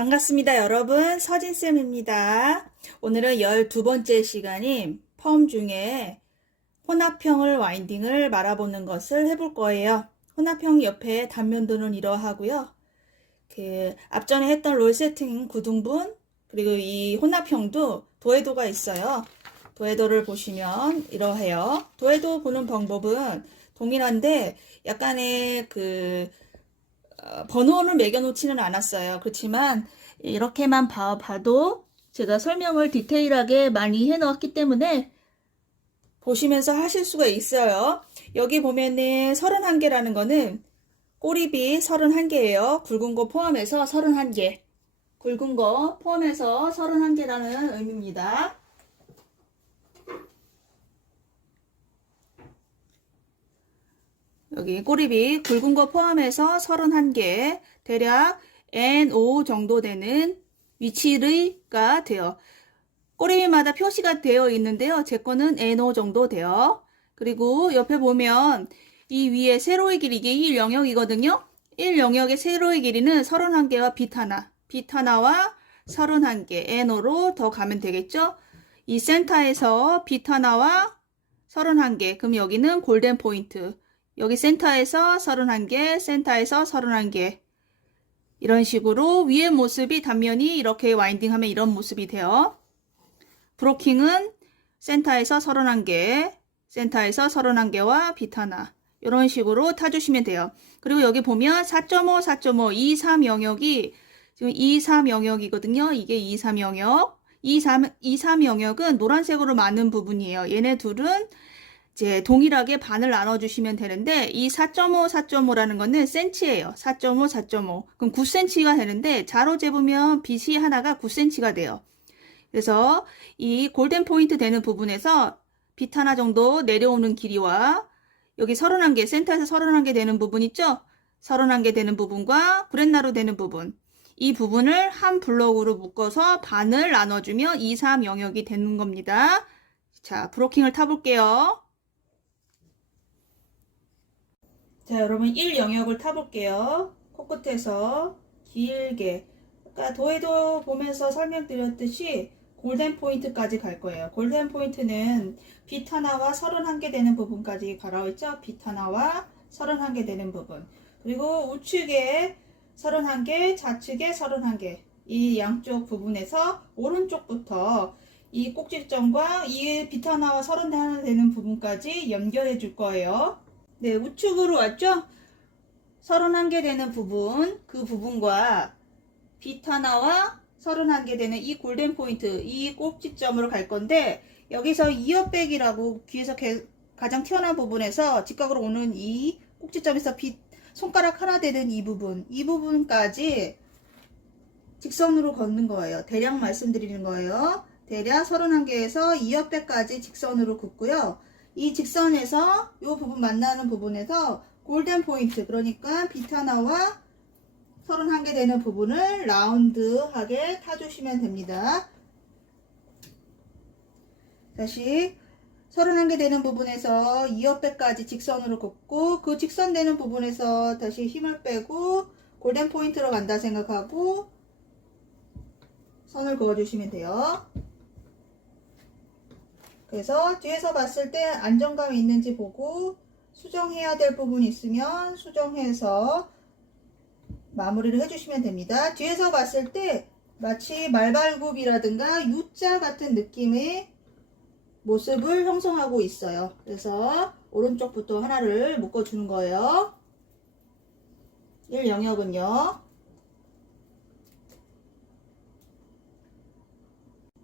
반갑습니다, 여러분. 서진쌤입니다. 오늘은 12번째 시간인 펌 중에 혼합형을 와인딩을 말아보는 것을 해볼 거예요. 혼합형 옆에 단면도는 이러하고요. 앞전에 했던 롤 세팅 구등분, 그리고 이 혼합형도 도해도가 있어요. 도해도를 보시면 이러해요. 도해도 보는 방법은 동일한데 약간의 번호를 매겨놓지는 않았어요. 그렇지만 이렇게만 봐도 제가 설명을 디테일하게 많이 해놓았기 때문에 보시면서 하실 수가 있어요. 여기 보면은 31개라는 거는 꼬리비 31개예요. 굵은 거 포함해서 31개. 굵은 거 포함해서 31개라는 의미입니다. 여기 꼬리비 굵은 거 포함해서 31개, 대략 N5 정도 되는 위치가 돼요. 꼬리비마다 표시가 되어 있는데요. 제 거는 N5 정도 돼요. 그리고 옆에 보면 이 위에 세로의 길이 이게 1영역이거든요. 1영역의 세로의 길이는 31개와 빛 하나와 31개 N5로 더 가면 되겠죠. 이 센터에서 빛 하나와 31개, 그럼 여기는 골든 포인트. 여기 센터에서 31개, 센터에서 31개. 이런 식으로 위의 모습이 단면이 이렇게 와인딩 하면 이런 모습이 돼요. 브로킹은 센터에서 31개, 센터에서 31개와 빛 하나. 이런 식으로 타주시면 돼요. 그리고 여기 보면 4.5, 4.5, 2, 3 영역이 지금 2, 3 영역이거든요. 이게 2, 3 영역. 2, 3 영역은 노란색으로 많은 부분이에요. 얘네 둘은 이제 동일하게 반을 나눠주시면 되는데 이 4.5, 4.5라는 거는 센치예요. 4.5, 4.5. 그럼 9cm가 되는데 자로 재보면 빛이 하나가 9cm가 돼요. 그래서 이 골든 포인트 되는 부분에서 빛 하나 정도 내려오는 길이와 여기 31개, 센터에서 31개 되는 부분 있죠? 31개 되는 부분과 브렛나루 되는 부분. 이 부분을 한 블럭으로 묶어서 반을 나눠주면 2, 3 영역이 되는 겁니다. 자, 브로킹을 타볼게요. 자, 여러분 1영역을 타볼게요. 코끝에서 길게. 아까 도해도 보면서 설명드렸듯이 골든 포인트까지 갈 거예요. 골든 포인트는 빛 하나와 31개 되는 부분까지 가라있죠. 빛 하나와 31개 되는 부분. 그리고 우측에 31개, 좌측에 31개. 이 양쪽 부분에서 오른쪽부터 이 꼭지점과 이 빛 하나와 31개 되는 부분까지 연결해 줄 거예요. 네, 우측으로 왔죠? 31개 되는 부분, 그 부분과 빛 하나와 31개 되는 이 골든 포인트, 이 꼭지점으로 갈 건데 여기서 이어백이라고 귀에서 가장 튀어나온 부분에서 직각으로 오는 이 꼭지점에서 손가락 하나 되는 이 부분까지 직선으로 걷는 거예요. 대략 말씀드리는 거예요. 대략 31개에서 이어백까지 직선으로 긋고요. 이 직선에서 이 부분 만나는 부분에서 골든 포인트, 그러니까 빛 하나와 31개 되는 부분을 라운드하게 타주시면 됩니다. 다시 31개 되는 부분에서 이어백까지 직선으로 긋고 그 직선 되는 부분에서 다시 힘을 빼고 골든 포인트로 간다 생각하고 선을 그어주시면 돼요. 그래서 뒤에서 봤을 때 안정감이 있는지 보고 수정해야 될 부분이 있으면 수정해서 마무리를 해주시면 됩니다. 뒤에서 봤을 때 마치 말발굽이라든가 U자 같은 느낌의 모습을 형성하고 있어요. 그래서 오른쪽부터 하나를 묶어주는 거예요. 1영역은요.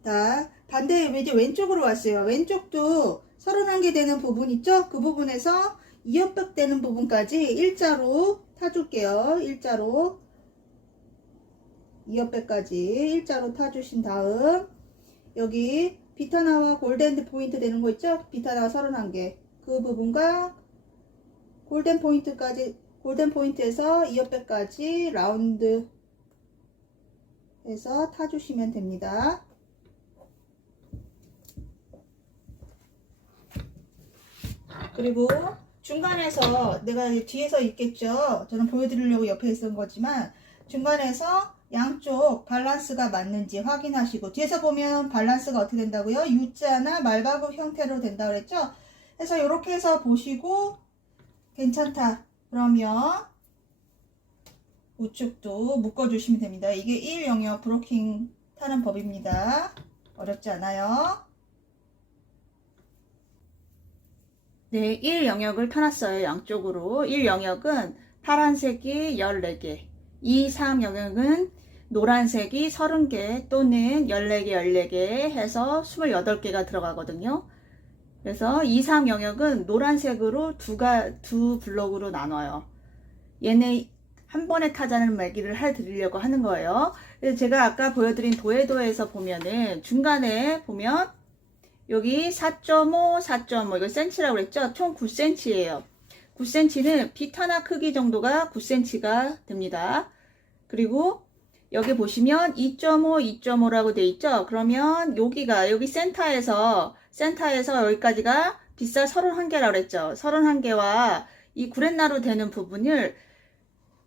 자, 반대 이제 왼쪽으로 왔어요. 왼쪽도 31개 되는 부분 있죠? 그 부분에서 이어백 되는 부분까지 일자로 타줄게요. 일자로 이어백까지 일자로 타주신 다음 여기 빛 하나와 골든 포인트 되는 거 있죠? 빛 하나와 31개 그 부분과 골든 포인트에서 이어백까지 라운드 해서 타주시면 됩니다. 그리고 중간에서 내가 뒤에서 있겠죠. 저는 보여드리려고 옆에 있은 거지만 중간에서 양쪽 밸런스가 맞는지 확인하시고, 뒤에서 보면 밸런스가 어떻게 된다고요? U자나 말바굽 형태로 된다고 그랬죠? 그래서 이렇게 해서 보시고 괜찮다 그러면 우측도 묶어주시면 됩니다. 이게 1 영역 브로킹 타는 법입니다. 어렵지 않아요. 네, 1 영역을 펴놨어요. 양쪽으로. 1 영역은 파란색이 14개, 2, 3 영역은 노란색이 30개 또는 14개, 14개 해서 28개가 들어가거든요. 그래서 2, 3 영역은 노란색으로 두 블록으로 나눠요. 얘네 한 번에 타자는 얘기를 해드리려고 하는 거예요. 그래서 제가 아까 보여드린 도해도에서 보면은 중간에 보면 여기 4.5, 4.5 이거 센치라고 그랬죠? 총 9cm예요. 9cm는 빛 하나 크기 정도가 9cm가 됩니다. 그리고 여기 보시면 2.5, 2.5라고 돼 있죠? 그러면 여기 센터에서 여기까지가 빗살 31개라고 그랬죠? 31개와 이 구렛나루 되는 부분을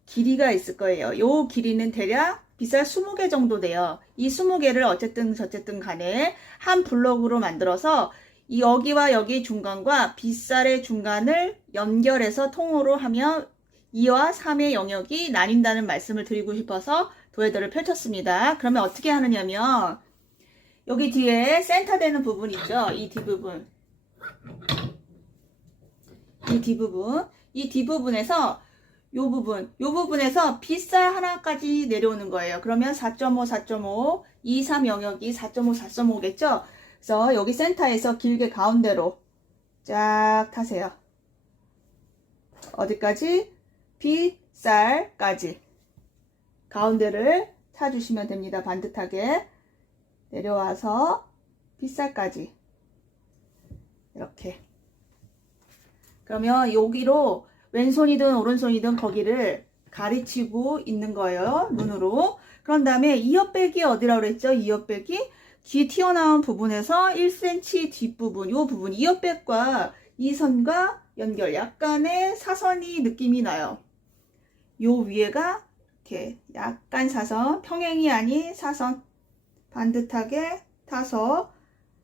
길이가 있을 거예요. 요 길이는 대략 빗살 20개 정도 돼요. 이 20개를 어쨌든 간에 한 블록으로 만들어서 이 여기와 여기 중간과 빗살의 중간을 연결해서 통으로 하면 2와 3의 영역이 나뉜다는 말씀을 드리고 싶어서 도해도를 펼쳤습니다. 그러면 어떻게 하느냐면 여기 뒤에 센터 되는 부분 있죠? 이 뒷부분. 이 뒷부분에서 요 부분에서 빗살 하나까지 내려오는 거예요. 그러면 4.5, 4.5, 2, 3 영역이 4.5, 4.5겠죠? 그래서 여기 센터에서 길게 가운데로 쫙 타세요. 어디까지? 빗살까지. 가운데를 타주시면 됩니다. 반듯하게. 내려와서 빗살까지. 이렇게. 그러면 여기로 왼손이든 오른손이든 거기를 가르치고 있는 거예요. 눈으로. 그런 다음에 이어백이 어디라고 그랬죠? 이어백이 귀 튀어나온 부분에서 1cm 뒷부분, 요 부분, 이어백과 이 선과 연결. 약간의 사선이 느낌이 나요. 요 위에가 이렇게 약간 사선, 평행이 아닌 사선. 반듯하게 타서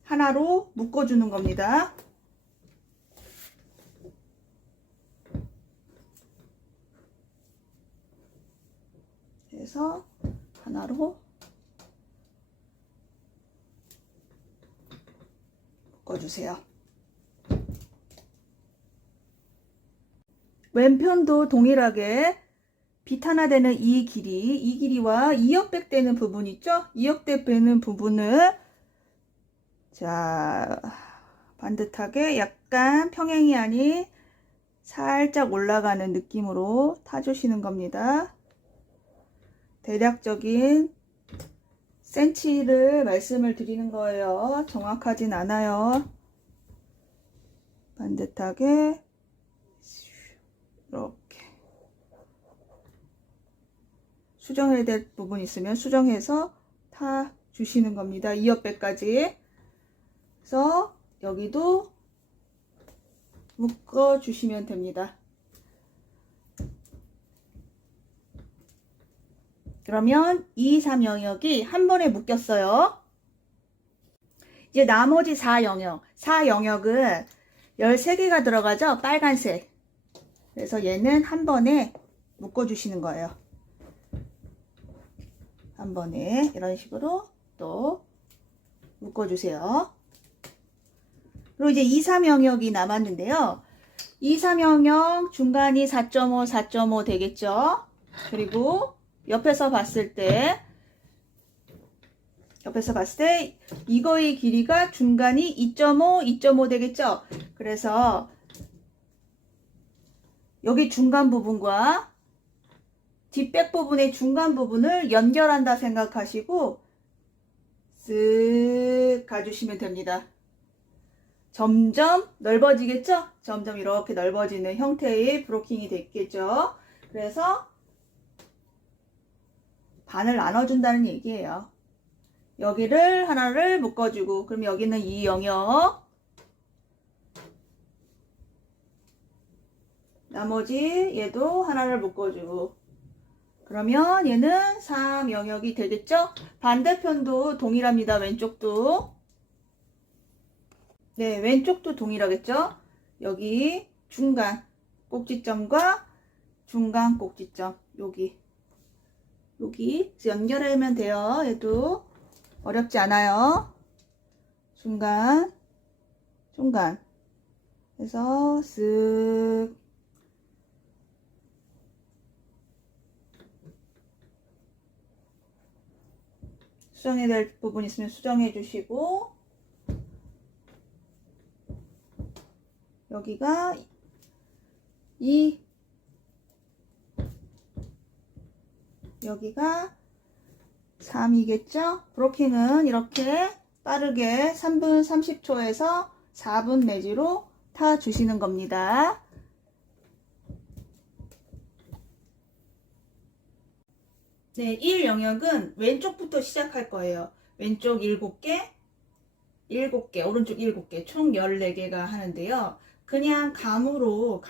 하나로 묶어주는 겁니다. 그래서 하나로 묶어주세요. 왼편도 동일하게 빗 하나 되는 이 길이와 이역백 되는 부분 있죠? 이역백 되는 부분을 자 반듯하게 약간 평행이 아닌 살짝 올라가는 느낌으로 타주시는 겁니다. 대략적인 센치를 말씀을 드리는 거예요. 정확하진 않아요. 반듯하게 이렇게 수정해야 될 부분 있으면 수정해서 타 주시는 겁니다. 이어백까지. 그래서 여기도 묶어 주시면 됩니다. 그러면 2, 3 영역이 한 번에 묶였어요. 이제 나머지 4 영역은 13개가 들어가죠? 빨간색. 그래서 얘는 한 번에 묶어 주시는 거예요. 한 번에 이런 식으로 또 묶어 주세요. 그리고 이제 2, 3 영역이 남았는데요. 2, 3 영역 중간이 4.5, 4.5 되겠죠? 그리고 옆에서 봤을 때 이거의 길이가 중간이 2.5, 2.5 되겠죠? 그래서 여기 중간 부분과 뒷백 부분의 중간 부분을 연결한다 생각하시고 쓱 가주시면 됩니다. 점점 넓어지겠죠? 점점 이렇게 넓어지는 형태의 브로킹이 됐겠죠? 그래서 반을 나눠준다는 얘기예요. 여기를 하나를 묶어주고, 그럼 여기는 이 영역, 나머지 얘도 하나를 묶어주고, 그러면 얘는 3 영역이 되겠죠? 반대편도 동일합니다. 왼쪽도. 네, 왼쪽도 동일하겠죠? 여기 중간 꼭지점과 중간 꼭지점 여기 연결하면 돼요. 얘도 어렵지 않아요. 중간 해서 쓱 수정해야 될 부분 있으면 수정해 주시고, 여기가 여기가 3이겠죠? 브로킹은 이렇게 빠르게 3분 30초에서 4분 내지로 타주시는 겁니다. 네, 1 영역은 왼쪽부터 시작할 거예요. 왼쪽 7개, 오른쪽 7개, 총 14개가 하는데요. 그냥 감으로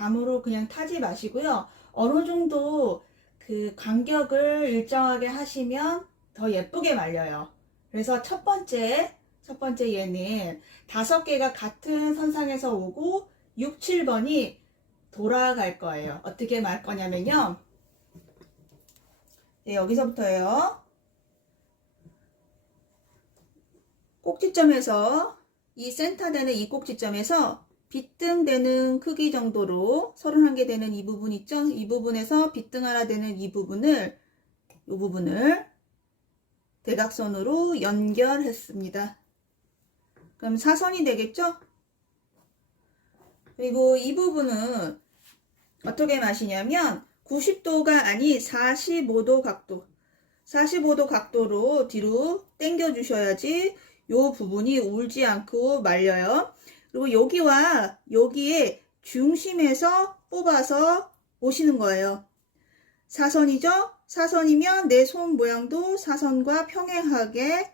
그냥 타지 마시고요. 어느 정도 그 간격을 일정하게 하시면 더 예쁘게 말려요. 그래서 첫 번째 얘는 5개가 같은 선상에서 오고 6, 7번이 돌아갈 거예요. 어떻게 말 거냐면요. 네, 여기서부터예요. 꼭지점에서 이 센터 되는 이 꼭지점에서 빗등되는 크기 정도로 31개 되는 이 부분 있죠? 이 부분에서 빗등 하나 되는 이 부분을 대각선으로 연결했습니다. 그럼 사선이 되겠죠? 그리고 이 부분은 어떻게 마시냐면 90도가 아닌 45도 각도, 45도 각도로 뒤로 당겨 주셔야지 요 부분이 울지 않고 말려요. 그리고 여기와 여기에 중심에서 뽑아서 오시는 거예요. 사선이죠? 사선이면 내 손 모양도 사선과 평행하게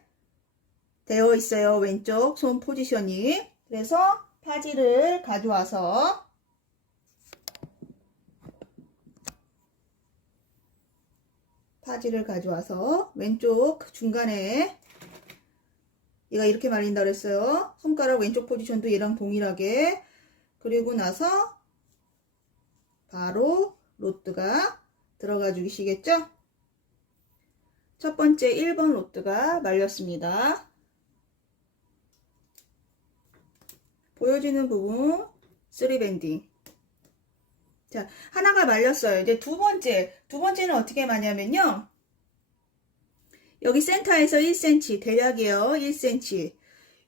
되어 있어요. 왼쪽 손 포지션이. 그래서 파지를 가져와서 왼쪽 중간에 얘가 이렇게 말린다 그랬어요. 손가락 왼쪽 포지션도 얘랑 동일하게. 그리고 나서 바로 로트가 들어가 주시겠죠? 첫 번째 1번 로트가 말렸습니다. 보여지는 부분 3밴딩. 자, 하나가 말렸어요. 이제 두 번째는 어떻게 마냐면요. 여기 센터에서 1cm, 대략이에요. 1cm.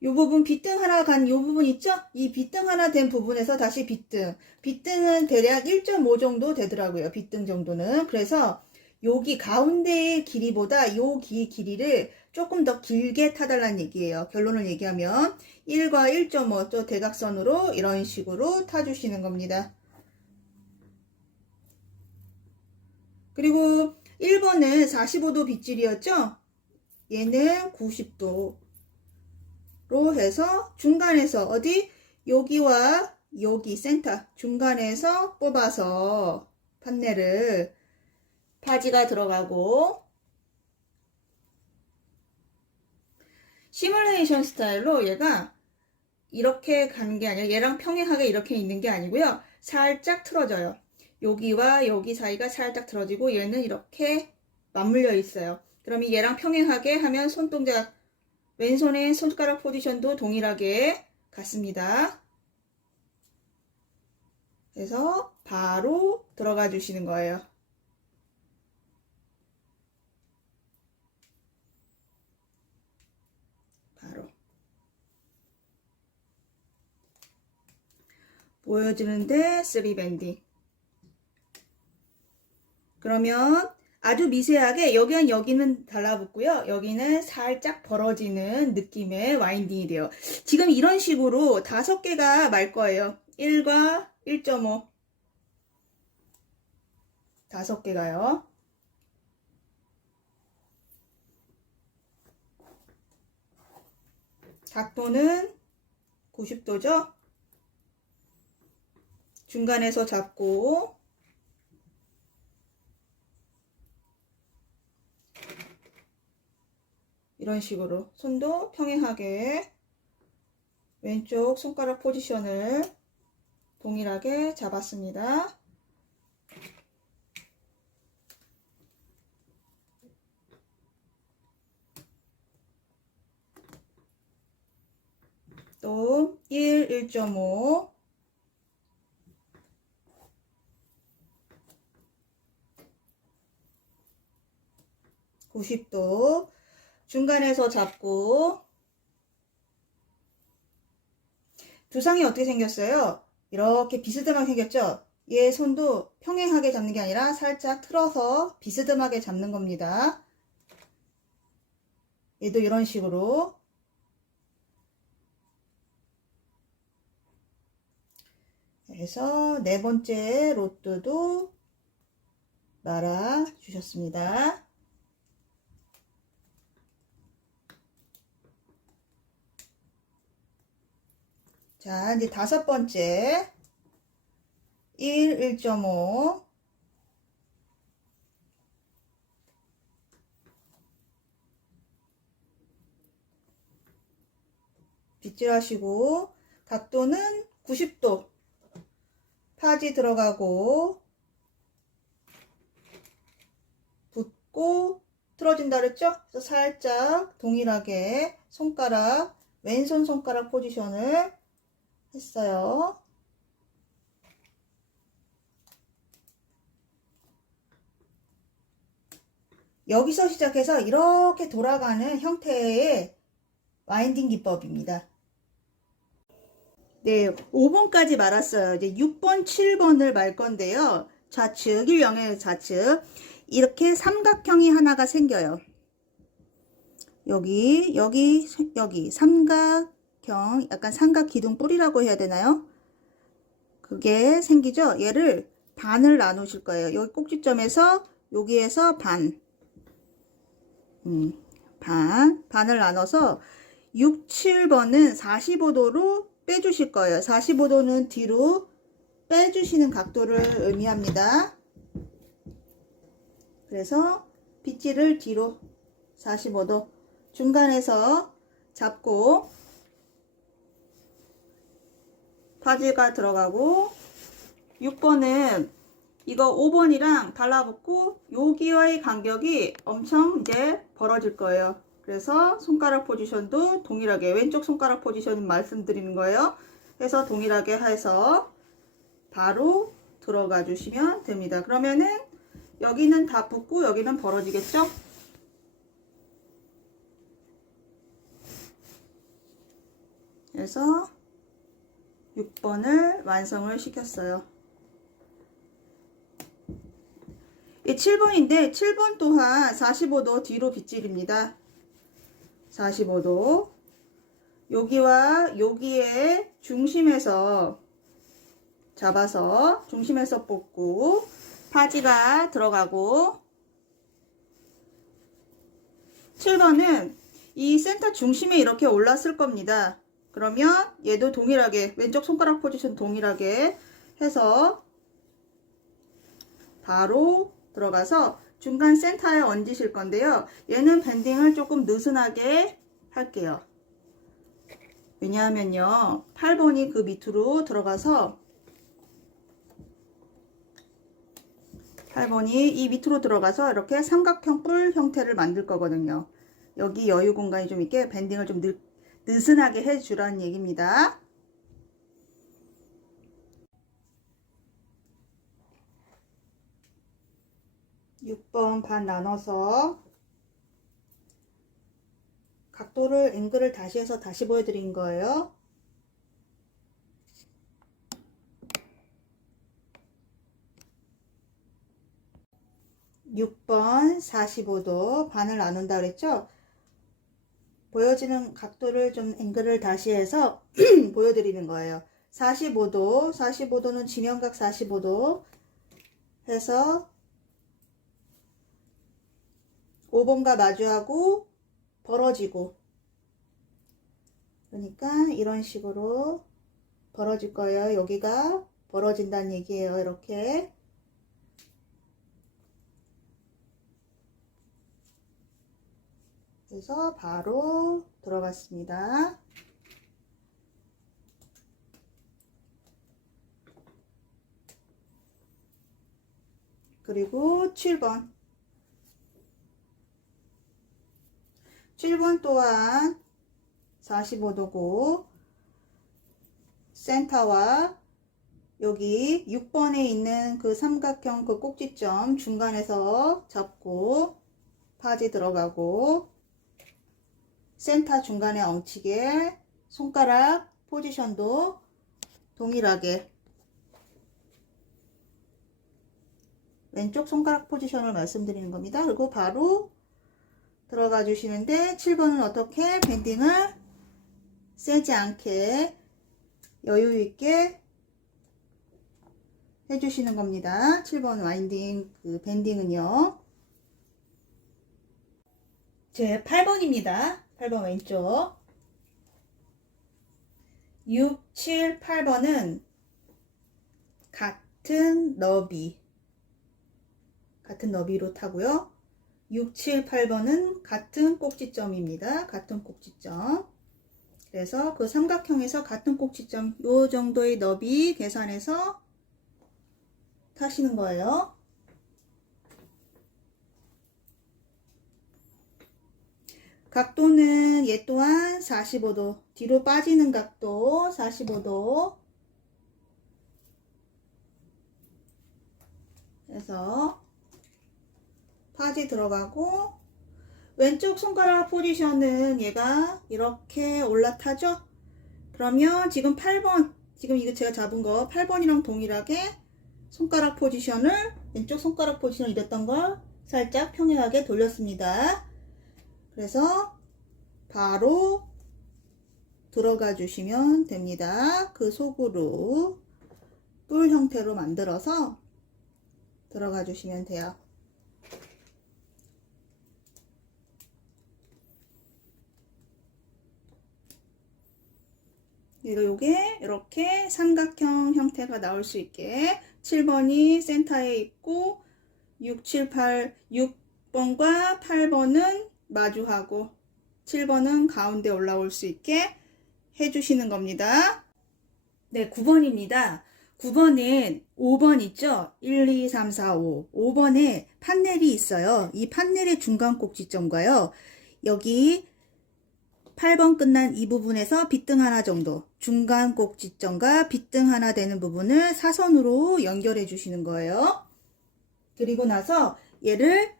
이 부분 빗등 하나 간 이 부분 있죠? 이 빗등 하나 된 부분에서 다시 빗등. 빗등은 대략 1.5 정도 되더라고요. 빗등 정도는. 그래서 여기 가운데의 길이보다 요 길이를 조금 더 길게 타달라는 얘기예요. 결론을 얘기하면 1과 1.5 또 대각선으로 이런 식으로 타주시는 겁니다. 그리고 1번은 45도 빗질이었죠? 얘는 90도로 해서 중간에서 어디? 여기와 여기 센터 중간에서 뽑아서 판넬을 파지가 들어가고, 시뮬레이션 스타일로 얘가 이렇게 가는 게 아니라 얘랑 평행하게 이렇게 있는 게 아니고요. 살짝 틀어져요. 여기와 여기 사이가 살짝 틀어지고 얘는 이렇게 맞물려 있어요. 그러면 얘랑 평행하게 하면 손동작, 왼손의 손가락 포지션도 동일하게 같습니다. 그래서 바로 들어가 주시는 거예요. 바로 보여주는데 3밴딩. 그러면 아주 미세하게 여기는 달라붙고요. 여기는 살짝 벌어지는 느낌의 와인딩이 돼요. 지금 이런 식으로 5개가 말 거예요. 1과 1.5 5개가요. 각도는 90도죠. 중간에서 잡고 이런 식으로 손도 평행하게 왼쪽 손가락 포지션을 동일하게 잡았습니다. 또 1, 1.5 90도 중간에서 잡고 두상이 어떻게 생겼어요? 이렇게 비스듬하게 생겼죠? 얘 손도 평행하게 잡는 게 아니라 살짝 틀어서 비스듬하게 잡는 겁니다. 얘도 이런 식으로 그래서 네 번째 로또도 말아 주셨습니다. 자, 이제 다섯 번째 1, 1.5 빗질하시고 각도는 90도 파지 들어가고 붙고 틀어진다 그랬죠? 그래서 살짝 동일하게 손가락 왼손 손가락 포지션을 했어요. 여기서 시작해서 이렇게 돌아가는 형태의 와인딩 기법입니다. 네, 5번까지 말았어요. 이제 6번, 7번을 말 건데요. 좌측, 1영의 좌측. 이렇게 삼각형이 하나가 생겨요. 여기 삼각형, 약간 삼각 기둥 뿌리라고 해야 되나요? 그게 생기죠? 얘를 반을 나누실 거예요. 여기 꼭지점에서 여기에서 반을 나눠서 6, 7번은 45도로 빼주실 거예요. 45도는 뒤로 빼주시는 각도를 의미합니다. 그래서 빗질을 뒤로 45도 중간에서 잡고 파지가 들어가고 6번은 이거 5번이랑 달라붙고 여기와의 간격이 엄청 이제 벌어질 거예요. 그래서 손가락 포지션도 동일하게 왼쪽 손가락 포지션 말씀드리는 거예요. 해서 동일하게 해서 바로 들어가 주시면 됩니다. 그러면은 여기는 다 붙고 여기는 벌어지겠죠? 그래서 6번을 완성을 시켰어요. 이 7번인데 7번 또한 45도 뒤로 빗질입니다. 45도 여기와 여기에 중심에서 잡아서 중심에서 뽑고 파지가 들어가고 7번은 이 센터 중심에 이렇게 올랐을 겁니다. 그러면 얘도 동일하게 왼쪽 손가락 포지션 동일하게 해서 바로 들어가서 중간 센터에 얹으실 건데요. 얘는 밴딩을 조금 느슨하게 할게요. 왜냐하면요 8번이 그 밑으로 들어가서 8번이 이 밑으로 들어가서 이렇게 삼각형 뿔 형태를 만들 거거든요. 여기 여유 공간이 좀 있게 밴딩을 좀 느슨하게 해주라는 얘기입니다. (6번) 반 나눠서 각도를 앵글을 다시 해서 다시 보여드린 거예요. (6번) 45도 반을 나눈다 그랬죠? 보여지는 각도를 좀 앵글을 다시 해서 보여드리는 거예요. 45도는 지면각 45도 해서 5번과 마주하고 벌어지고 그러니까 이런 식으로 벌어질 거예요. 여기가 벌어진다는 얘기예요. 이렇게 그래서 바로 들어갔습니다. 그리고 7번. 7번 또한 45도고 센터와 여기 6번에 있는 그 삼각형 그 꼭지점 중간에서 잡고 파지 들어가고 센터 중간에 엉치게 손가락 포지션도 동일하게 왼쪽 손가락 포지션을 말씀드리는 겁니다. 그리고 바로 들어가 주시는데 7번은 어떻게 밴딩을 세지 않게 여유 있게 해주시는 겁니다. 7번 와인딩 그 밴딩은요. 제 8번입니다. 8번 왼쪽. 6, 7, 8번은 같은 너비로 타고요. 6, 7, 8번은 같은 꼭지점입니다. 같은 꼭지점. 그래서 그 삼각형에서 같은 꼭지점 요 정도의 너비 계산해서 타시는 거예요. 각도는 얘 또한 45도. 뒤로 빠지는 각도 45도. 그래서 파지 들어가고 왼쪽 손가락 포지션은 얘가 이렇게 올라타죠. 그러면 지금 8번 지금 이거 제가 잡은 거 8번이랑 동일하게 손가락 포지션을 왼쪽 손가락 포지션을 이랬던 걸 살짝 평행하게 돌렸습니다. 그래서 바로 들어가 주시면 됩니다. 그 속으로 뿔 형태로 만들어서 들어가 주시면 돼요. 요게 이렇게 삼각형 형태가 나올 수 있게 7번이 센터에 있고 6, 7, 8, 6번과 8번은 마주하고 7번은 가운데 올라올 수 있게 해주시는 겁니다. 네, 9번입니다. 9번은 5번 있죠? 1, 2, 3, 4, 5. 5번에 판넬이 있어요. 이 판넬의 중간 꼭지점과요. 여기 8번 끝난 이 부분에서 빗등 하나 정도 중간 꼭지점과 빗등 하나 되는 부분을 사선으로 연결해 주시는 거예요. 그리고 나서 얘를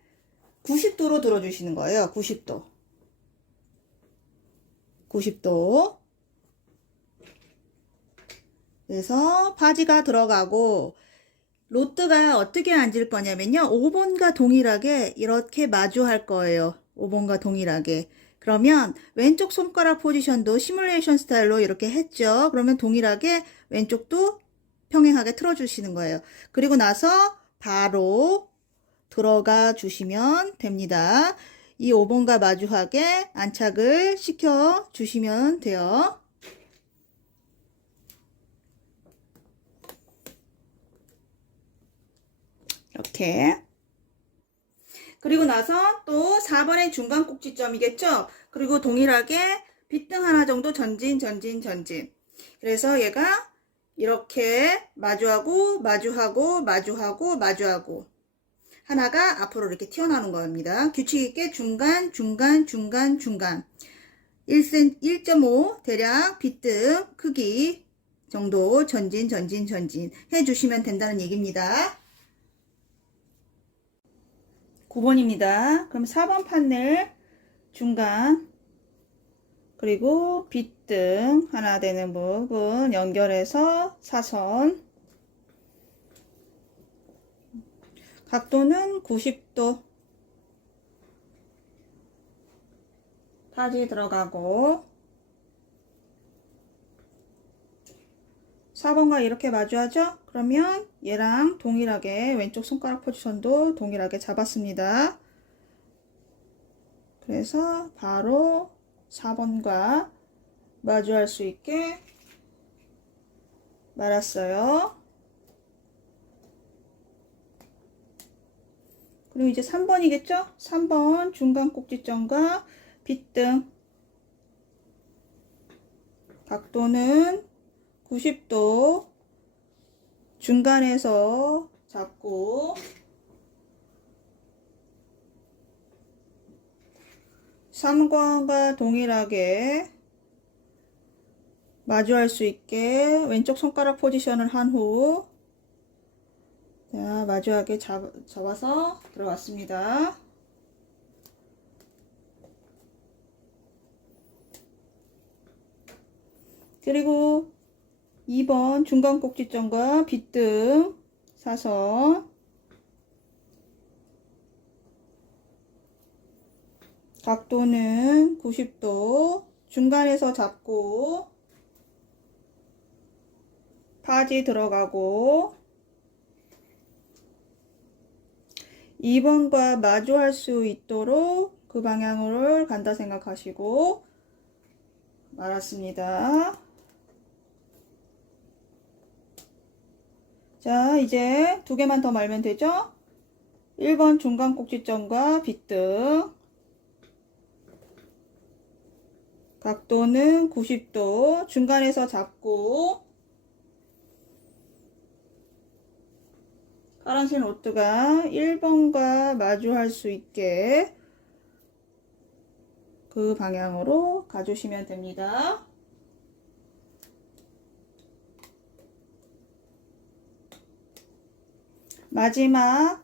90도로 들어주시는 거예요. 90도. 90도. 그래서 파지가 들어가고 로트가 어떻게 앉을 거냐면요. 5번과 동일하게 이렇게 마주할 거예요. 5번과 동일하게. 그러면 왼쪽 손가락 포지션도 시뮬레이션 스타일로 이렇게 했죠. 그러면 동일하게 왼쪽도 평행하게 틀어주시는 거예요. 그리고 나서 바로 들어가 주시면 됩니다. 이 5번과 마주하게 안착을 시켜 주시면 돼요. 이렇게. 그리고 나서 또 4번의 중간 꼭지점이겠죠? 그리고 동일하게 빗등 하나 정도 전진. 그래서 얘가 이렇게 마주하고 하나가 앞으로 이렇게 튀어나오는 겁니다. 규칙 있게 중간 1.5 대략 빗등 크기 정도 전진 해주시면 된다는 얘기입니다. 9번입니다. 그럼 4번 판넬 중간 그리고 빗등 하나 되는 부분 연결해서 사선 각도는 90도 파지 들어가고 4번과 이렇게 마주하죠? 그러면 얘랑 동일하게 왼쪽 손가락 포지션도 동일하게 잡았습니다. 그래서 바로 4번과 마주할 수 있게 말았어요. 그리고 이제 3번이겠죠? 3번 중간 꼭지점과 빗등. 각도는 90도. 중간에서 잡고 3관과 동일하게 마주할 수 있게 왼쪽 손가락 포지션을 한 후, 자, 마주하게 잡아서 들어왔습니다. 그리고 2번 중간 꼭지점과 빗등 사선, 각도는 90도, 중간에서 잡고 파지 들어가고 2번과 마주할 수 있도록 그 방향으로 간다 생각하시고 말았습니다. 자, 이제 2개만 더 말면 되죠? 1번 중간 꼭지점과 빗등, 각도는 90도, 중간에서 잡고 파란색 노트가 1번과 마주할 수 있게 그 방향으로 가주시면 됩니다. 마지막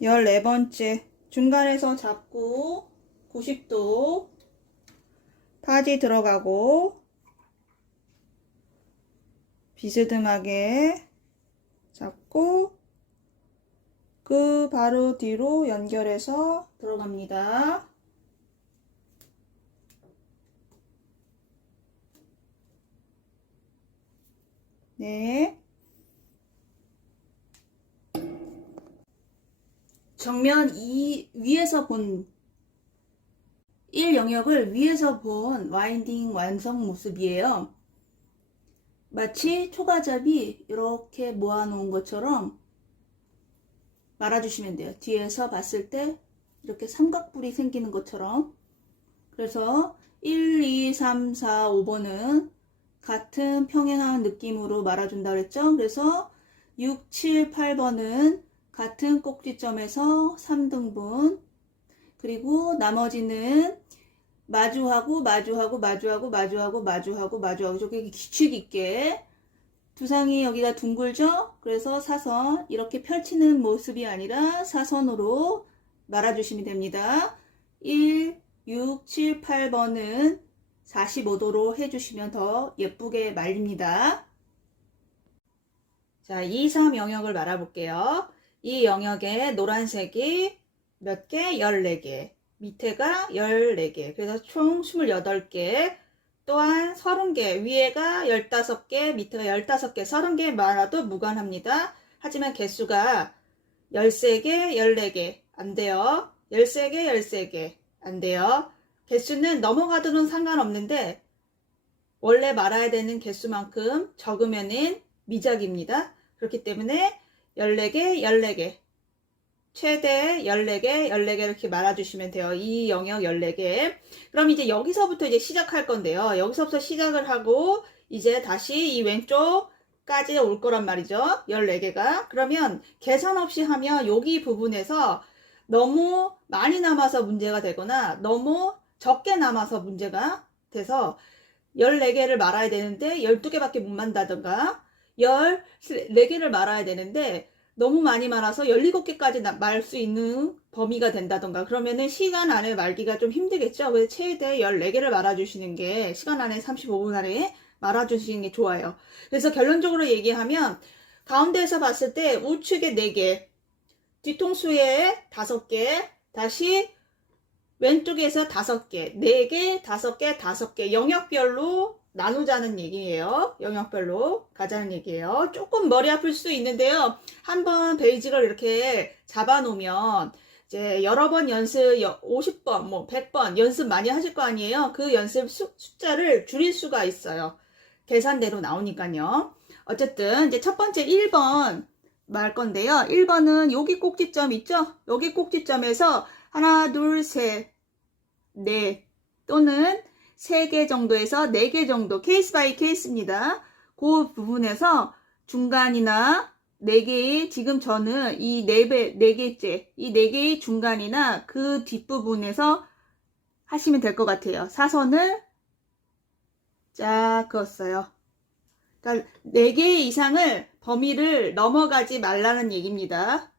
14번째 중간에서 잡고 90도 파지 들어가고 비스듬하게 잡고 그 바로 뒤로 연결해서 들어갑니다. 네. 정면 위에서 본 1 영역을 위에서 본 와인딩 완성 모습이에요. 마치 초가잡이 이렇게 모아놓은 것처럼 말아주시면 돼요. 뒤에서 봤을 때 이렇게 삼각뿔이 생기는 것처럼. 그래서 1, 2, 3, 4, 5번은 같은 평행한 느낌으로 말아준다 그랬죠. 그래서 6, 7, 8번은 같은 꼭지점에서 3등분, 그리고 나머지는 마주하고 저기 규칙 있게 두상이 여기가 둥글죠? 그래서 사선 이렇게 펼치는 모습이 아니라 사선으로 말아주시면 됩니다. 1, 6, 7, 8번은 45도로 해주시면 더 예쁘게 말립니다. 자, 2, 3 영역을 말아볼게요. 이 영역에 노란색이 몇 개? 14개. 밑에가 14개. 그래서 총 28개. 또한 30개. 위에가 15개, 밑에가 15개. 30개 말아도 무관합니다. 하지만 개수가 13개, 14개. 안 돼요. 13개, 13개. 안 돼요. 개수는 넘어가도는 상관없는데 원래 말아야 되는 개수만큼 적으면은 미작입니다. 그렇기 때문에 14개, 14개. 최대 14개, 14개 이렇게 말아주시면 돼요. 이 영역 14개. 그럼 이제 여기서부터 이제 시작할 건데요. 여기서부터 시작을 하고 이제 다시 이 왼쪽까지 올 거란 말이죠. 14개가. 그러면 계산 없이 하면 여기 부분에서 너무 많이 남아서 문제가 되거나 너무 적게 남아서 문제가 돼서 14개를 말아야 되는데 12개밖에 못 만다던가 14개를 말아야 되는데 너무 많이 말아서 17개까지 말 수 있는 범위가 된다던가 그러면은 시간 안에 말기가 좀 힘들겠죠. 그래서 최대 14개를 말아주시는 게 시간 안에 35분 안에 말아주시는 게 좋아요. 그래서 결론적으로 얘기하면 가운데에서 봤을 때 우측에 4개, 뒤통수에 5개, 다시 왼쪽에서 5개, 4개, 5개, 5개 영역별로 나누자는 얘기예요. 영역별로 가자는 얘기예요. 조금 머리 아플 수 있는데요. 한번 베이직을 이렇게 잡아 놓으면 이제 여러 번 연습 50번, 뭐 100번 연습 많이 하실 거 아니에요. 그 연습 숫자를 줄일 수가 있어요. 계산대로 나오니까요. 어쨌든 이제 첫 번째 1번 말 건데요. 1번은 여기 꼭지점 있죠? 여기 꼭지점에서 하나, 둘, 셋 4 또는 3개 정도에서 4개 정도 케이스 바이 케이스입니다. 그 부분에서 중간이나 4개의 지금 저는 이 4개째 이 4개의 중간이나 그 뒷부분에서 하시면 될 것 같아요. 사선을 쫙 그었어요. 그러니까 4개 이상을 범위를 넘어가지 말라는 얘기입니다.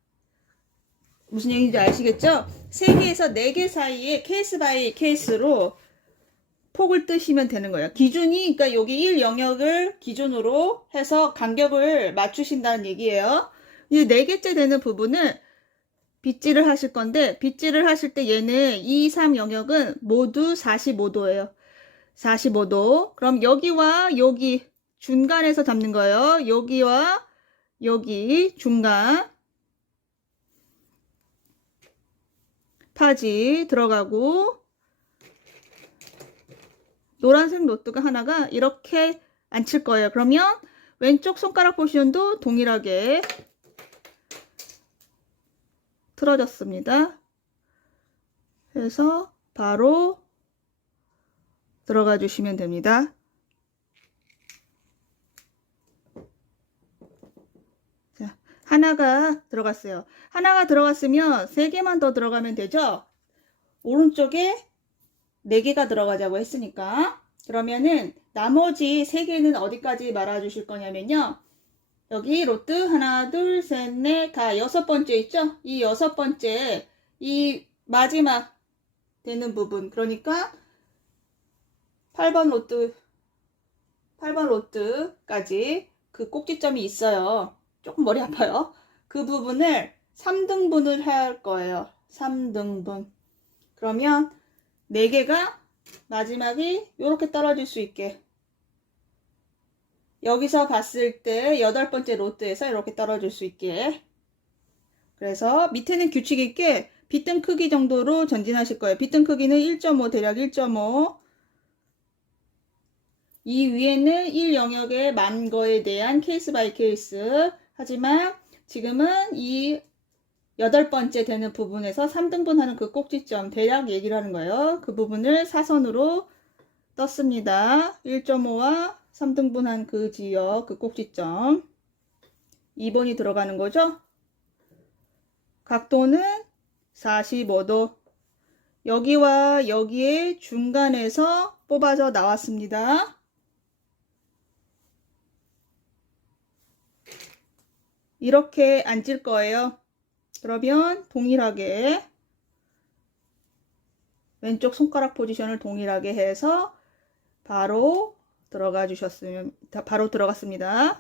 무슨 얘기인지 아시겠죠? 3개에서 4개 사이에 케이스 바이 케이스로 폭을 뜨시면 되는 거예요. 기준이, 그러니까 여기 1 영역을 기준으로 해서 간격을 맞추신다는 얘기예요. 이제 4개째 되는 부분을 빗질을 하실 건데, 빗질을 하실 때 얘는 2, 3 영역은 모두 45도예요. 45도. 그럼 여기와 여기 중간에서 잡는 거예요. 여기와 여기 중간. 파지 들어가고, 노란색 노트가 하나가 이렇게 앉힐 거예요. 그러면 왼쪽 손가락 포지션도 동일하게 틀어졌습니다. 그래서 바로 들어가 주시면 됩니다. 자, 하나가 들어갔어요. 하나가 들어갔으면 3개만 더 들어가면 되죠? 오른쪽에 4개가 들어가자고 했으니까. 그러면은 나머지 3개는 어디까지 말아 주실 거냐면요. 여기 로트 하나, 둘, 셋, 넷, 다 6번째 있죠? 이 6번째, 이 마지막 되는 부분. 그러니까 8번 로트까지 그 꼭지점이 있어요. 조금 머리 아파요. 그 부분을 3등분을 할 거예요. 3등분. 그러면 4개가 마지막이 이렇게 떨어질 수 있게. 여기서 봤을 때 8번째 로트에서 이렇게 떨어질 수 있게. 그래서 밑에는 규칙 있게 빗등 크기 정도로 전진하실 거예요. 빗등 크기는 1.5, 대략 1.5. 이 위에는 1 영역에 만 거에 대한 케이스 바이 케이스. 하지만 지금은 이 8번째 되는 부분에서 3등분 하는 그 꼭지점 대략 얘기를 하는 거예요. 그 부분을 사선으로 떴습니다. 1.5와 3등분 한 그 지역, 그 꼭지점 2번이 들어가는 거죠. 각도는 45도. 여기와 여기의 중간에서 뽑아서 나왔습니다. 이렇게 앉을 거예요. 그러면 동일하게 왼쪽 손가락 포지션을 동일하게 해서 바로 들어가 주셨으면, 바로 들어갔습니다.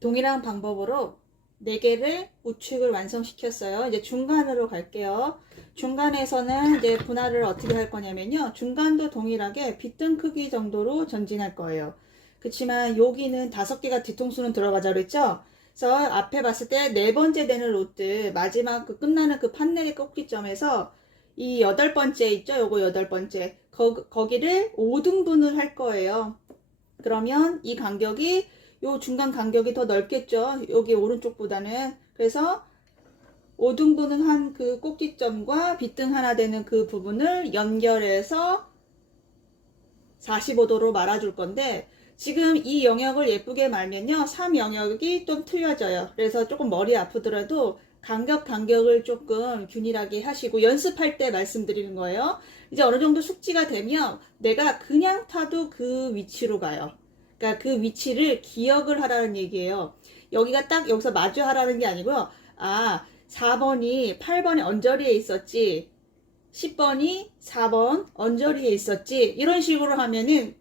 동일한 방법으로 4개를 우측을 완성시켰어요. 이제 중간으로 갈게요. 중간에서는 이제 분할을 어떻게 할 거냐면요. 중간도 동일하게 빗등 크기 정도로 전진할 거예요. 그렇지만 여기는 5개가 뒤통수는 들어가자 그랬죠? 그래서 앞에 봤을 때 4번째 되는 로트, 마지막 그 끝나는 그 판넬의 꼭지점에서 이 8번째 있죠? 요거 8번째. 거기를 5등분을 할 거예요. 그러면 이 간격이 요 중간 간격이 더 넓겠죠. 여기 오른쪽보다는. 그래서 5등분을 한 그 꼭지점과 빗등 하나 되는 그 부분을 연결해서 45도로 말아줄 건데, 지금 이 영역을 예쁘게 말면요, 3 영역이 좀 틀려져요. 그래서 조금 머리 아프더라도 간격을 조금 균일하게 하시고 연습할 때 말씀드리는 거예요. 이제 어느 정도 숙지가 되면 내가 그냥 타도 그 위치로 가요. 그러니까 그 위치를 기억을 하라는 얘기예요. 여기가 딱 여기서 마주 하라는 게 아니고요. 아, 4번이 8번의 언저리에 있었지. 10번이 4번 언저리에 있었지. 이런 식으로 하면은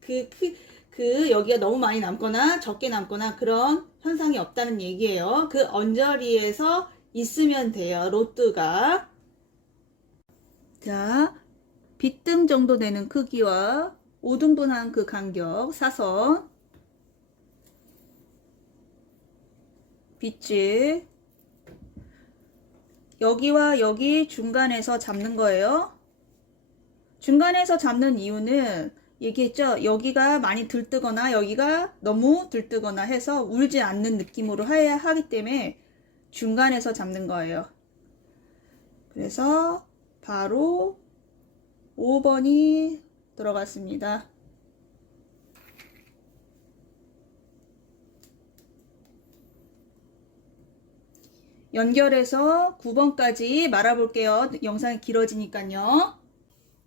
여기가 너무 많이 남거나 적게 남거나 그런 현상이 없다는 얘기예요. 그 언저리에서 있으면 돼요. 로트가. 자, 빗등 정도 되는 크기와 5등분한 그 간격, 사선. 빗질. 여기와 여기 중간에서 잡는 거예요. 중간에서 잡는 이유는 얘기했죠? 여기가 많이 들뜨거나 여기가 너무 들뜨거나 해서 울지 않는 느낌으로 해야 하기 때문에 중간에서 잡는 거예요. 그래서 바로 5번이 들어갔습니다. 연결해서 9번까지 말아볼게요. 영상이 길어지니까요.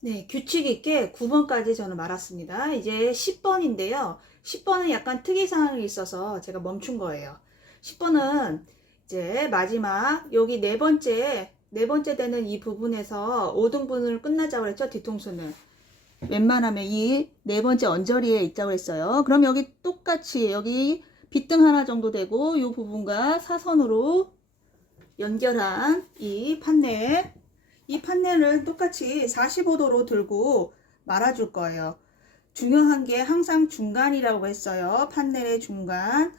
네, 규칙 있게 9번까지 저는 말았습니다. 이제 10번인데요. 10번은 약간 특이사항이 있어서 제가 멈춘 거예요. 10번은 이제 마지막 여기 네 번째 되는 이 부분에서 5등분을 끝나자고 그랬죠. 뒤통수는. 웬만하면 이 네 번째 언저리에 있자고 했어요. 그럼 여기 똑같이 여기 빗등 하나 정도 되고 이 부분과 사선으로 연결한 이 판넬을 똑같이 45도로 들고 말아줄 거예요. 중요한 게 항상 중간이라고 했어요. 판넬의 중간,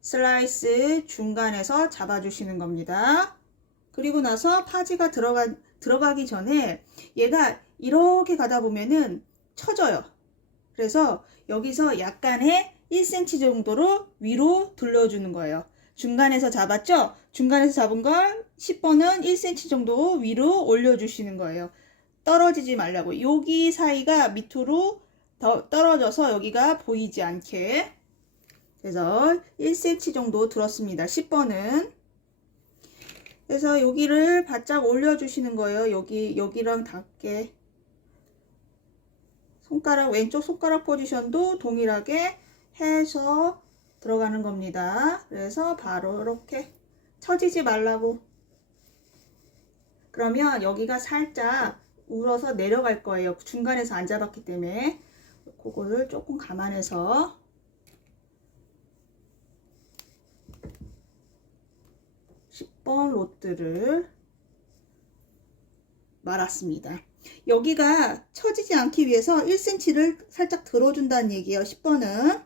슬라이스 중간에서 잡아주시는 겁니다. 그리고 나서 파지가 들어가기 전에 얘가 이렇게 가다 보면은 쳐져요. 그래서 여기서 약간의 1cm 정도로 위로 돌려주는 거예요. 중간에서 잡았죠? 중간에서 잡은 걸 10번은 1cm 정도 위로 올려주시는 거예요. 떨어지지 말라고. 여기 사이가 밑으로 더 떨어져서 여기가 보이지 않게. 그래서 1cm 정도 들었습니다. 10번은. 그래서 여기를 바짝 올려주시는 거예요. 여기랑 닿게. 왼쪽 손가락 포지션도 동일하게 해서 들어가는 겁니다. 그래서 바로 이렇게 처지지 말라고. 그러면 여기가 살짝 울어서 내려갈 거예요. 중간에서 안 잡았기 때문에. 그거를 조금 감안해서 10번 로트를 말았습니다. 여기가 처지지 않기 위해서 1cm를 살짝 들어준다는 얘기예요. 10번은.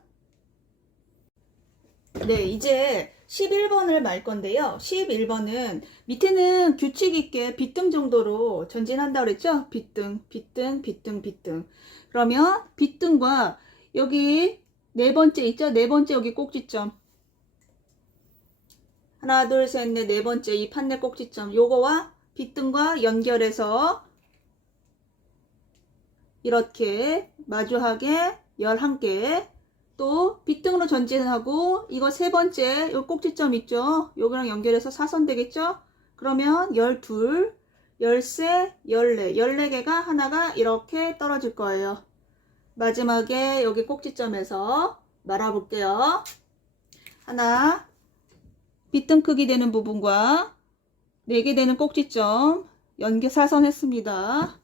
네, 이제 11번을 말 건데요. 11번은 밑에는 규칙 있게 빗등 정도로 전진한다고 그랬죠? 빗등. 그러면 빗등과 여기 네 번째 있죠? 네 번째 여기 꼭지점. 하나, 둘, 셋, 넷, 네 번째 이 판넬 꼭지점. 요거와 빗등과 연결해서 이렇게 마주하게 11개. 또 빗등으로 전진하고 이거 세 번째 요 꼭지점 있죠? 요거랑 연결해서 사선 되겠죠? 그러면 12, 13, 14, 14개가 하나가 이렇게 떨어질 거예요. 마지막에 여기 꼭지점에서 말아볼게요. 하나, 빗등 크기 되는 부분과 4개 되는 꼭지점 연결 사선했습니다.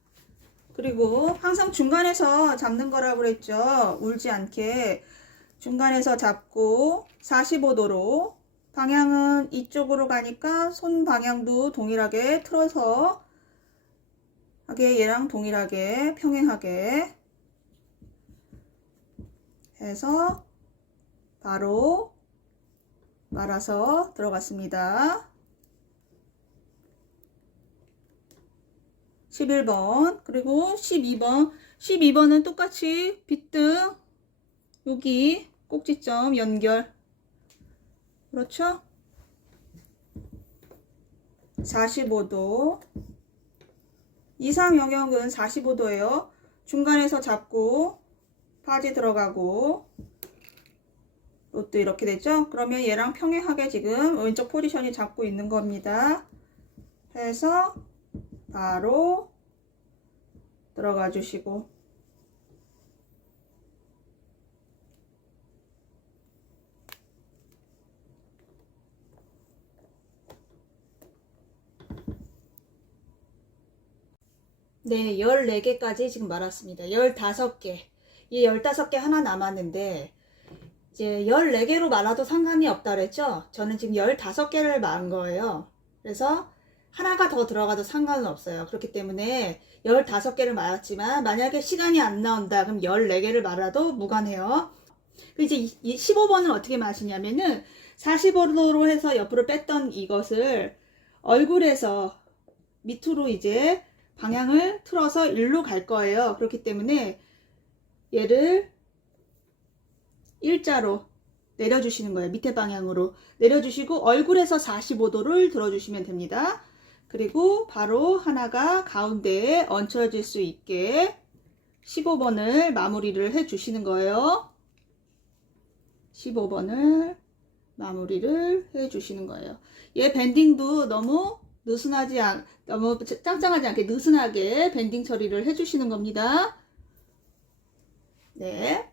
그리고 항상 중간에서 잡는 거라고 그랬죠. 울지 않게. 중간에서 잡고 45도로 방향은 이쪽으로 가니까 손 방향도 동일하게 틀어서 하게 얘랑 동일하게 평행하게 해서 바로 말아서 들어갔습니다. 11번 그리고 12번 12번은 똑같이 빗등 여기 꼭지점 연결. 그렇죠? 45도 이상 영역은 45도예요. 중간에서 잡고 바지 들어가고 롯도 이렇게 됐죠? 그러면 얘랑 평행하게 지금 왼쪽 포지션이 잡고 있는 겁니다. 해서 바로 들어가 주시고 네, 14개까지 지금 말았습니다. 15개. 이 15개 하나 남았는데 이제 14개로 말아도 상관이 없다 그랬죠? 저는 지금 15개를 말한 거예요. 그래서 하나가 더 들어가도 상관은 없어요. 그렇기 때문에 15개를 말았지만 만약에 시간이 안 나온다 그럼 14개를 말아도 무관해요. 이제 15번은 어떻게 마시냐면은 45도로 해서 옆으로 뺐던 이것을 얼굴에서 밑으로 이제 방향을 틀어서 일로 갈 거예요. 그렇기 때문에 얘를 일자로 내려주시는 거예요. 밑에 방향으로 내려주시고 얼굴에서 45도를 들어주시면 됩니다. 그리고 바로 하나가 가운데에 얹혀질 수 있게 15번을 마무리를 해 주시는 거예요. 15번을 마무리를 해 주시는 거예요. 얘 밴딩도 너무 너무 짱짱하지 않게 느슨하게 밴딩 처리를 해 주시는 겁니다. 네.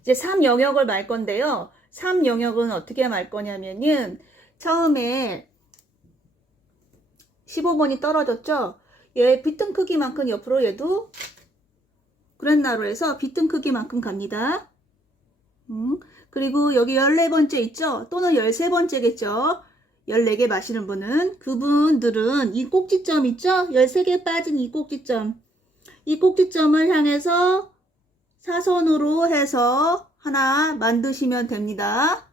이제 3영역을 말 건데요. 3영역은 어떻게 말 거냐면은 처음에 15번이 떨어졌죠? 얘 빗등 크기만큼 옆으로 얘도 그랜나로 해서 빗등 크기만큼 갑니다. 그리고 여기 14번째 있죠? 또는 13번째겠죠? 14개 마시는 분은 그분들은 이 꼭지점 있죠? 13개 빠진 이 꼭지점, 이 꼭지점을 향해서 사선으로 해서 하나 만드시면 됩니다.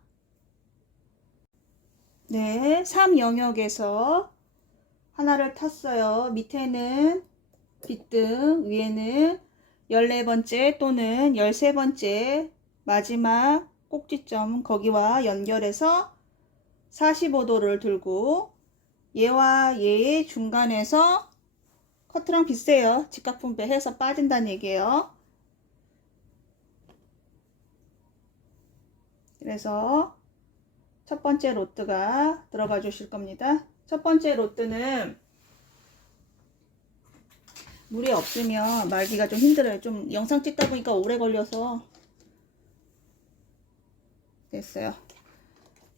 네, 3영역에서 하나를 탔어요. 밑에는 빗등, 위에는 14번째 또는 13번째 마지막 꼭지점 거기와 연결해서 45도를 들고 얘와 얘의 중간에서 커트랑 비슷해요. 직각분배 해서 빠진다는 얘기예요. 그래서 첫 번째 로트가 들어가 주실 겁니다. 첫 번째 로트는 물이 없으면 말기가 좀 힘들어요. 좀 영상 찍다 보니까 오래 걸려서 됐어요.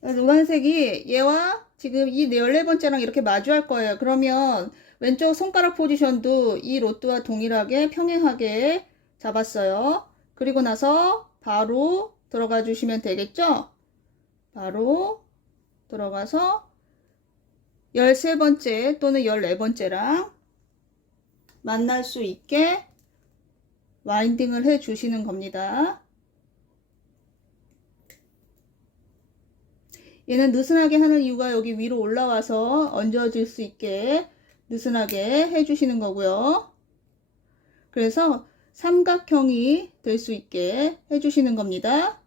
노란색이 얘와 지금 이 14번째랑 이렇게 마주할 거예요. 그러면 왼쪽 손가락 포지션도 이 로트와 동일하게 평행하게 잡았어요. 그리고 나서 바로 들어가 주시면 되겠죠? 바로 들어가서 13번째 또는 14번째랑 만날 수 있게 와인딩을 해 주시는 겁니다. 얘는 느슨하게 하는 이유가 여기 위로 올라와서 얹어질 수 있게 느슨하게 해 주시는 거고요. 그래서 삼각형이 될 수 있게 해 주시는 겁니다.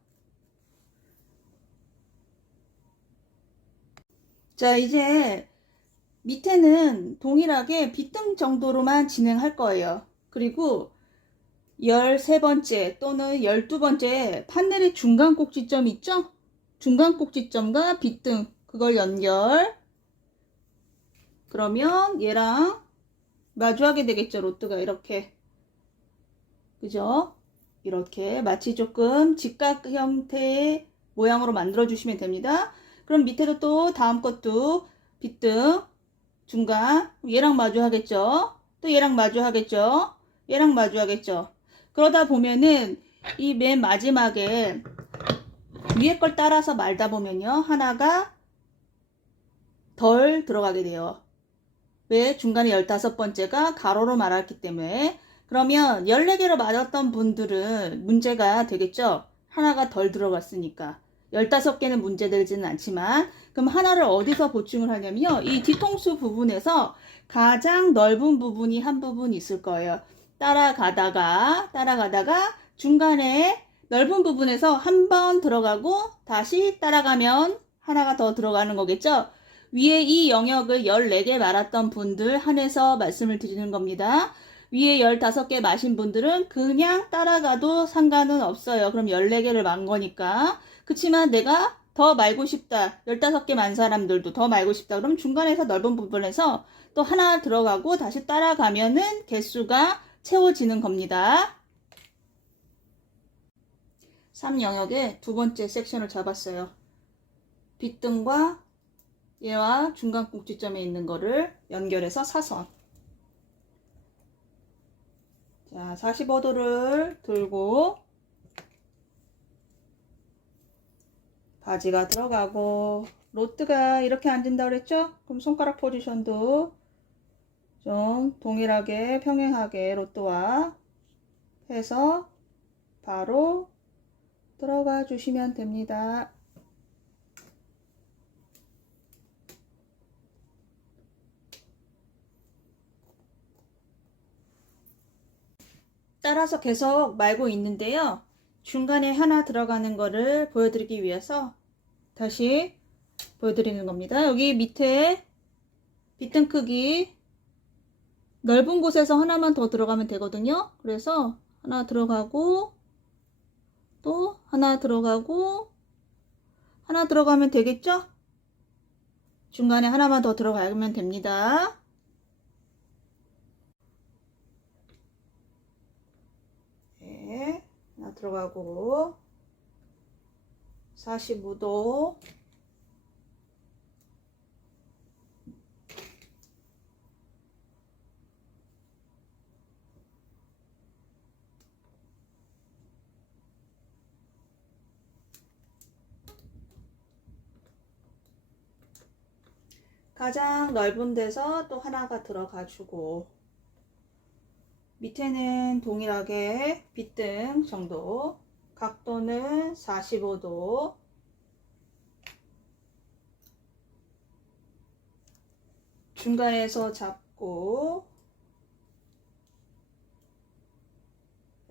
자, 이제 밑에는 동일하게 빗등 정도로만 진행할 거예요. 그리고 13번째 또는 12번째 판넬의 중간 꼭지점 있죠? 중간 꼭지점과 빗등 그걸 연결. 그러면 얘랑 마주하게 되겠죠. 로트가 이렇게. 그죠? 이렇게 마치 조금 직각 형태의 모양으로 만들어 주시면 됩니다. 그럼 밑에도 또 다음 것도 빗등 중간 얘랑 마주하겠죠. 또 얘랑 마주하겠죠. 얘랑 마주하겠죠. 그러다 보면은 이 맨 마지막에 위에 걸 따라서 말다 보면요. 하나가 덜 들어가게 돼요. 왜? 중간에 15번째가 가로로 말았기 때문에. 그러면 14개로 맞았던 분들은 문제가 되겠죠? 하나가 덜 들어갔으니까. 15개는 문제되지는 않지만, 그럼 하나를 어디서 보충을 하냐면요. 이 뒤통수 부분에서 가장 넓은 부분이 한 부분 있을 거예요. 따라가다가 중간에 넓은 부분에서 한 번 들어가고 다시 따라가면 하나가 더 들어가는 거겠죠? 위에 이 영역을 14개 말았던 분들 한해서 말씀을 드리는 겁니다. 위에 15개 마신 분들은 그냥 따라가도 상관은 없어요. 그럼 14개를 만 거니까. 그치만 내가 더 말고 싶다. 15개 만 사람들도 더 말고 싶다. 그럼 중간에서 넓은 부분에서 또 하나 들어가고 다시 따라가면은 개수가 채워지는 겁니다. 3영역의 두 번째 섹션을 잡았어요. 빗등과 얘와 중간 꼭지점에 있는 거를 연결해서 사선. 자, 45도를 들고 바지가 들어가고 로트가 이렇게 앉은다 그랬죠? 그럼 손가락 포지션도 좀 동일하게 평행하게 로트와 해서 바로 들어가 주시면 됩니다. 따라서 계속 말고 있는데요. 중간에 하나 들어가는 거를 보여드리기 위해서 다시 보여드리는 겁니다. 여기 밑에 빗등 크기 넓은 곳에서 하나만 더 들어가면 되거든요. 그래서 하나 들어가고 또 하나 들어가고 하나 들어가면 되겠죠? 중간에 하나만 더 들어가면 됩니다. 네, 하나 들어가고 45도 가장 넓은 데서 또 하나가 들어가 주고 밑에는 동일하게 빗등 정도 각도는 45도 중간에서 잡고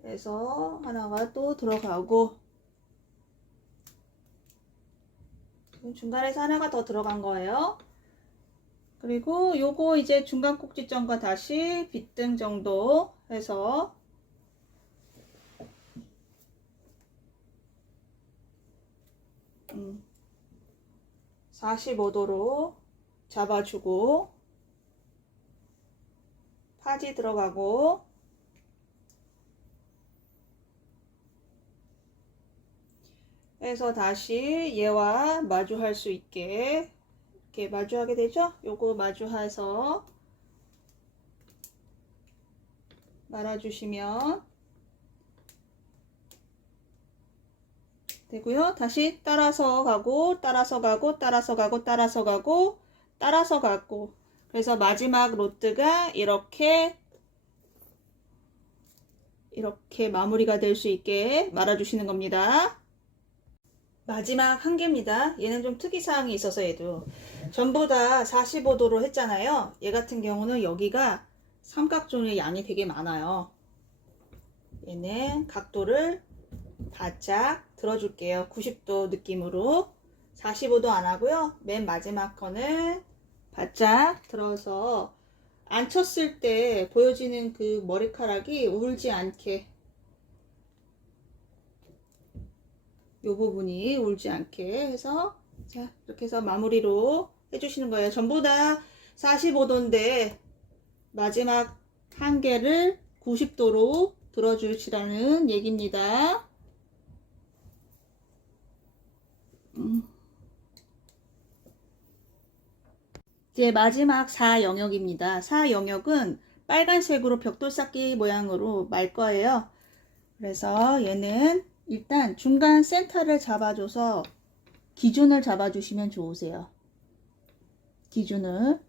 해서 하나가 또 들어가고 중간에서 하나가 더 들어간 거예요. 그리고 요거 이제 중간 꼭지점과 다시 빗등 정도 해서 45도로 잡아주고 파지 들어가고 해서 다시 얘와 마주할 수 있게 이렇게 마주하게 되죠? 요거 마주해서 말아주시면 되고요. 다시 따라서 가고 따라서 가고 따라서 가고 따라서 가고 따라서 가고 그래서 마지막 로트가 이렇게 마무리가 될 수 있게 말아주시는 겁니다. 마지막 한 개입니다. 얘는 좀 특이사항이 있어서 얘도 전부 다 45도로 했잖아요. 얘 같은 경우는 여기가 삼각존의 양이 되게 많아요. 얘는 각도를 바짝 들어줄게요. 90도 느낌으로 45도 안 하고요. 맨 마지막 거는 바짝 들어서 안 쳤을 때 보여지는 그 머리카락이 울지 않게 요 부분이 울지 않게 해서 자 이렇게 해서 마무리로 해주시는 거예요. 전부 다 45도인데 마지막 한 개를 90도로 들어주시라는 얘기입니다. 이제 마지막 4영역입니다. 4영역은 빨간색으로 벽돌쌓기 모양으로 말 거예요. 그래서 얘는 일단 중간 센터를 잡아줘서 기준을 잡아주시면 좋으세요. 기준을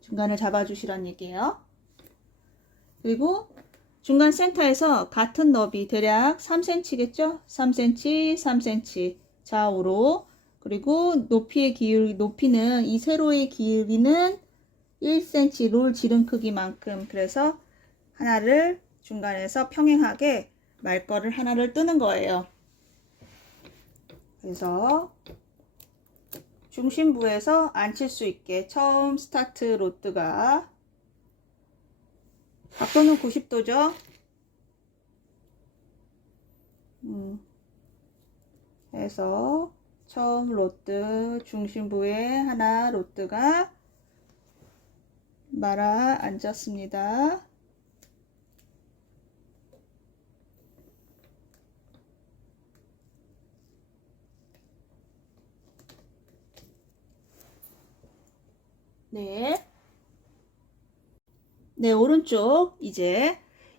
중간을 잡아주시란 얘기예요. 그리고 중간 센터에서 같은 너비 대략 3cm겠죠? 3cm, 3cm 좌우로 그리고 높이는 이 세로의 기울기는 1cm 롤 지름 크기만큼 그래서 하나를 중간에서 평행하게 말거를 하나를 뜨는 거예요. 그래서 중심부에서 앉힐 수 있게 처음 스타트 로트가 각도는 90도죠. 해서 처음 로트 중심부에 하나 로트가 말아 앉았습니다. 네. 네, 오른쪽 이제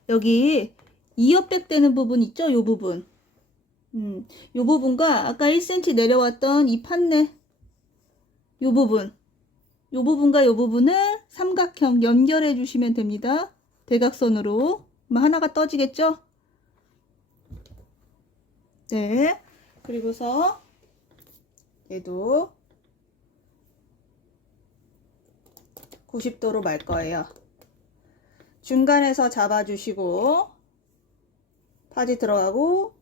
여기 이어백 되는 부분 있죠? 요 부분. 요 부분과 아까 1cm 내려왔던 이 판넬 요 부분과 요 부분을 삼각형 연결해 주시면 됩니다. 대각선으로. 하나가 떠지겠죠? 네. 그리고서 얘도 90도로 말 거예요. 중간에서 잡아주시고 파지 들어가고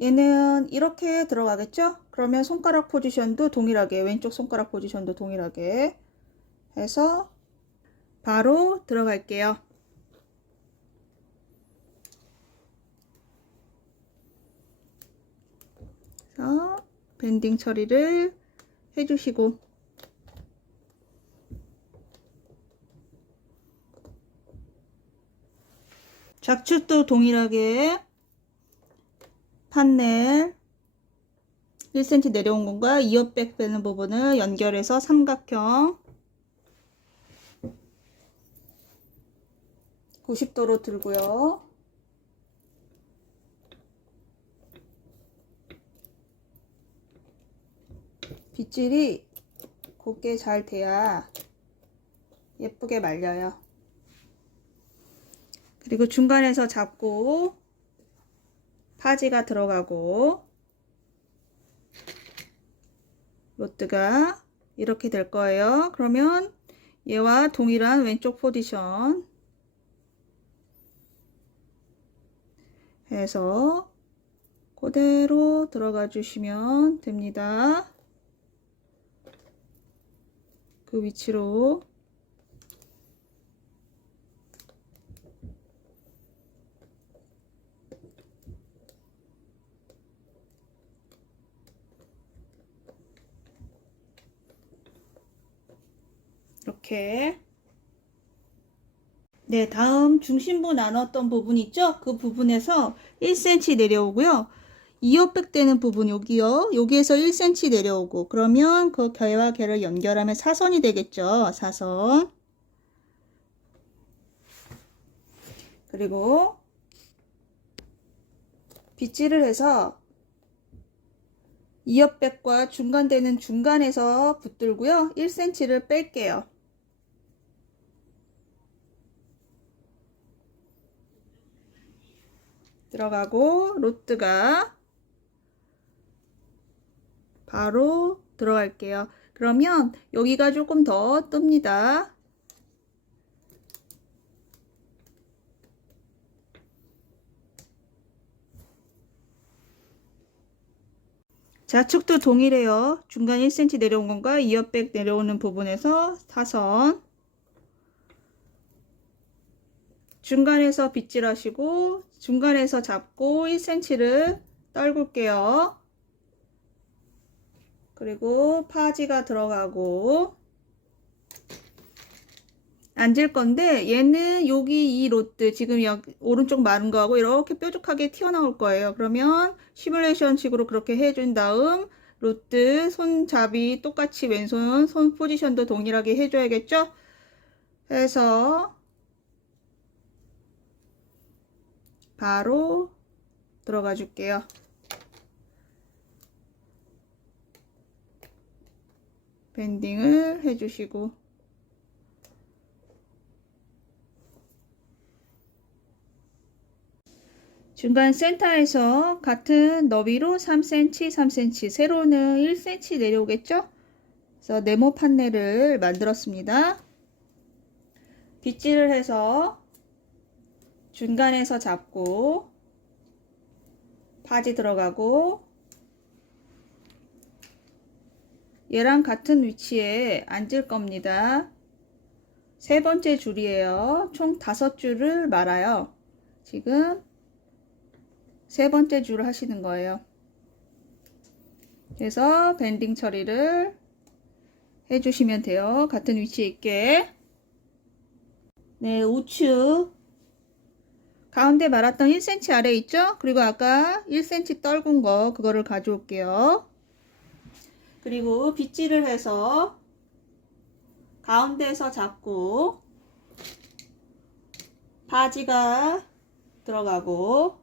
얘는 이렇게 들어가겠죠? 그러면 손가락 포지션도 동일하게 왼쪽 손가락 포지션도 동일하게 해서 바로 들어갈게요. 그래서 밴딩 처리를 해주시고 좌측도 동일하게 판넬 1cm 내려온 공과 이어백 빼는 부분을 연결해서 삼각형 90도로 들고요. 빗질이 곱게 잘 돼야 예쁘게 말려요. 그리고 중간에서 잡고 파지가 들어가고 로트가 이렇게 될 거예요. 그러면 얘와 동일한 왼쪽 포지션 해서 그대로 들어가 주시면 됩니다. 그 위치로 이렇게. 네, 다음 중심부 나눴던 부분 있죠? 그 부분에서 1cm 내려오고요. 이어백 되는 부분 여기요. 여기에서 1cm 내려오고 그러면 그 개와 개를 연결하면 사선이 되겠죠. 사선. 그리고 빗질을 해서 이어백과 중간되는 중간에서 붙들고요. 1cm를 뺄게요. 들어가고 로트가 바로 들어갈게요. 그러면 여기가 조금 더 뜹니다. 좌측도 동일해요. 중간 1cm 내려온 건가 이어백 내려오는 부분에서 사선 중간에서 빗질하시고 중간에서 잡고 1cm를 떨굴게요. 그리고 파지가 들어가고 앉을 건데 얘는 여기 이 로트 지금 여기 오른쪽 마른 거하고 이렇게 뾰족하게 튀어나올 거예요. 그러면 시뮬레이션 식으로 그렇게 해준 다음 로트 손잡이 똑같이 왼손 손 포지션도 동일하게 해줘야겠죠? 해서 바로 들어가 줄게요. 밴딩을 해주시고 중간 센터에서 같은 너비로 3cm, 3cm, 세로는 1cm 내려오겠죠? 그래서 네모 판넬을 만들었습니다. 빗질을 해서 중간에서 잡고 바지 들어가고 얘랑 같은 위치에 앉을 겁니다. 세 번째 줄이에요. 총 5줄을 말아요. 지금 세 번째 줄을 하시는 거예요. 그래서 밴딩 처리를 해주시면 돼요. 같은 위치에 있게. 네, 우측 가운데 말았던 1cm 아래 있죠? 그리고 아까 1cm 떨군 거 그거를 가져올게요. 그리고 빗질을 해서 가운데에서 잡고 바지가 들어가고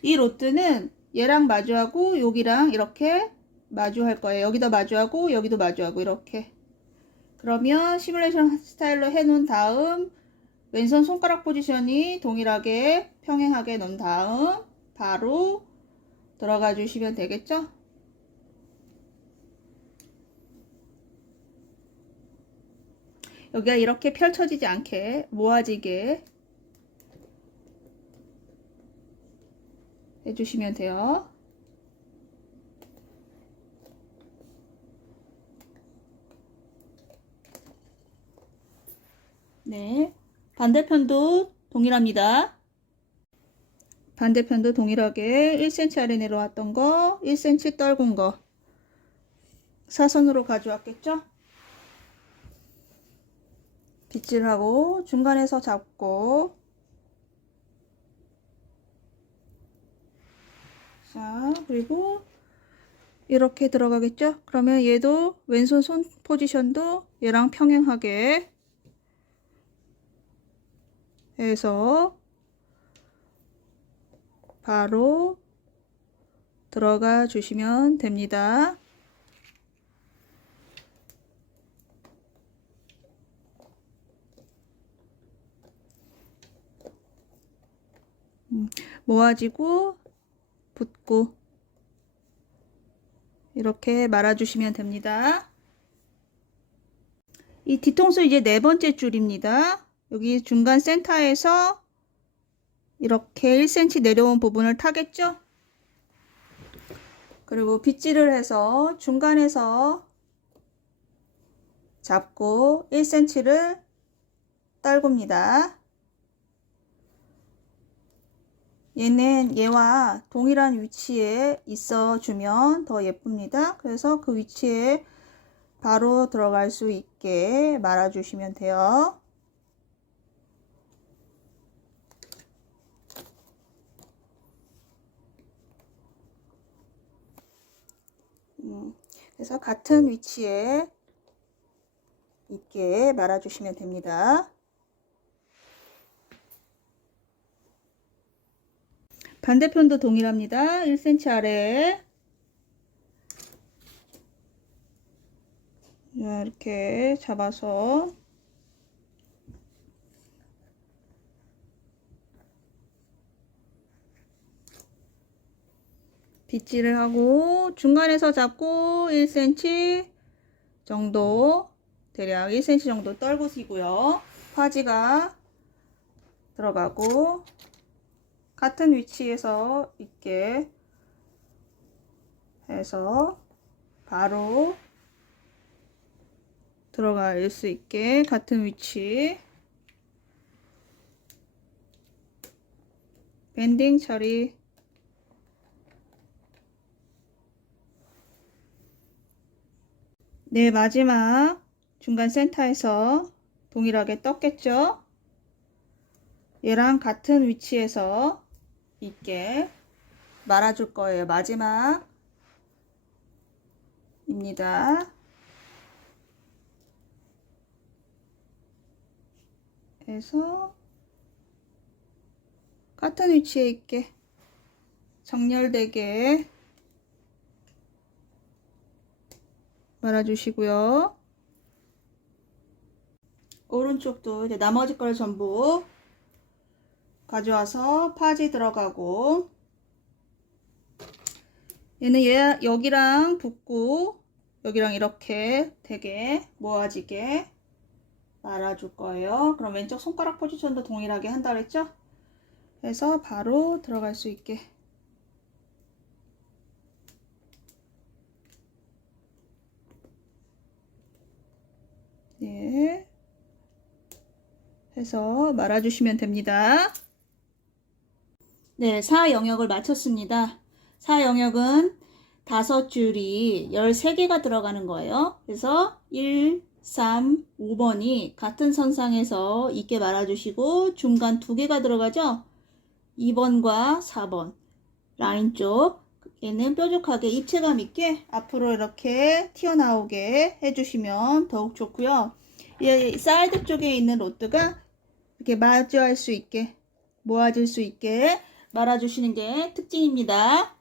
이 로트는 얘랑 마주하고 여기랑 이렇게 마주할 거예요. 여기도 마주하고 여기도 마주하고 이렇게. 그러면 시뮬레이션 스타일로 해놓은 다음 왼손 손가락 포지션이 동일하게 평행하게 놓은 다음 바로 들어가 주시면 되겠죠? 여기가 이렇게 펼쳐지지 않게 모아지게 해주시면 돼요. 네, 반대편도 동일합니다. 반대편도 동일하게 1cm 아래 내려왔던 거, 1cm 떨군 거 사선으로 가져왔겠죠? 빗질하고 중간에서 잡고, 자, 그리고 이렇게 들어가겠죠? 그러면 얘도 왼손 손 포지션도 얘랑 평행하게 해서 바로 들어가 주시면 됩니다. 모아지고 붙고 이렇게 말아주시면 됩니다. 이 뒤통수 이제 네 번째 줄입니다. 여기 중간 센터에서 이렇게 1cm 내려온 부분을 타겠죠? 그리고 빗질을 해서 중간에서 잡고 1cm를 떨굽니다. 얘는 얘와 동일한 위치에 있어 주면 더 예쁩니다. 그래서 그 위치에 바로 들어갈 수 있게 말아 주시면 돼요. 그래서 같은 위치에 있게 말아 주시면 됩니다. 반대편도 동일합니다. 1cm 아래에 이렇게 잡아서 빗질을 하고 중간에서 잡고 1cm 정도, 대략 1cm 정도 떨구시고요. 파지가 들어가고 같은 위치에서 있게 해서 바로 들어갈 수 있게 같은 위치 밴딩 처리. 네, 마지막 중간 센터에서 동일하게 떴겠죠? 얘랑 같은 위치에서 있게 말아줄 거예요. 마지막입니다. 해서 같은 위치에 있게 정렬되게 말아주시고요. 오른쪽도 이제 나머지 걸 전부 가져와서 파지 들어가고, 얘는 여기랑 붙고 여기랑 이렇게 되게 모아지게 말아줄 거예요. 그럼 왼쪽 손가락 포지션도 동일하게 한다 그랬죠? 그래서 바로 들어갈 수 있게 네, 해서 말아주시면 됩니다. 네, 4영역을 마쳤습니다. 4영역은 5줄이 13개가 들어가는 거예요. 그래서 1, 3, 5번이 같은 선상에서 있게 말아주시고 중간 2개가 들어가죠. 2번과 4번 라인 쪽 얘는 뾰족하게 입체감 있게 앞으로 이렇게 튀어나오게 해주시면 더욱 좋고요. 이 사이드 쪽에 있는 로드가 이렇게 마주할 수 있게 모아질 수 있게 말아주시는 게 특징입니다.